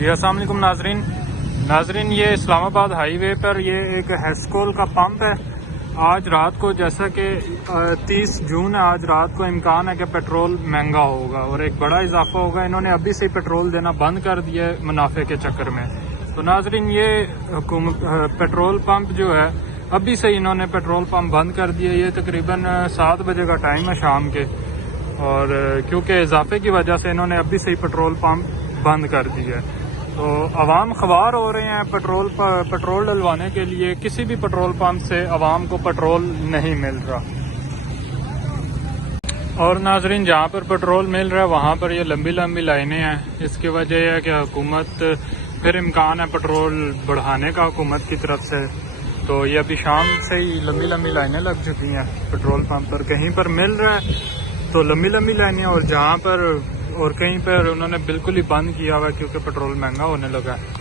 جی السلام علیکم ناظرین یہ اسلام آباد ہائی وے پر یہ ایک ہیسکول کا پمپ ہے۔ آج رات کو جیسا کہ 30 جون ہے، آج رات کو امکان ہے کہ پیٹرول مہنگا ہوگا اور ایک بڑا اضافہ ہوگا۔ انہوں نے ابھی سے پیٹرول دینا بند کر دیا ہے منافع کے چکر میں۔ تو ناظرین یہ پیٹرول پمپ جو ہے ابھی سے انہوں نے پیٹرول پمپ بند کر دیا۔ یہ تقریباً 7 بجے کا ٹائم ہے شام کے، اور کیونکہ اضافے کی وجہ سے انہوں نے ابھی سے ہی پیٹرول پمپ بند کر دیا ہے۔ تو عوام خوار ہو رہے ہیں پیٹرول ڈلوانے کے لیے۔ کسی بھی پیٹرول پمپ سے عوام کو پیٹرول نہیں مل رہا، اور ناظرین جہاں پر پیٹرول مل رہا ہے وہاں پر یہ لمبی لمبی لائنیں ہیں۔ اس کی وجہ یہ ہے کہ حکومت پھر امکان ہے پیٹرول بڑھانے کا حکومت کی طرف سے، تو یہ ابھی شام سے ہی لمبی لمبی لائنیں لگ چکی ہیں پیٹرول پمپ پر۔ کہیں پر مل رہا ہے تو لمبی لمبی لائنیں، اور جہاں پر اور کہیں پر انہوں نے بالکل ہی بند کیا ہوا ہے کیونکہ پیٹرول مہنگا ہونے لگا ہے۔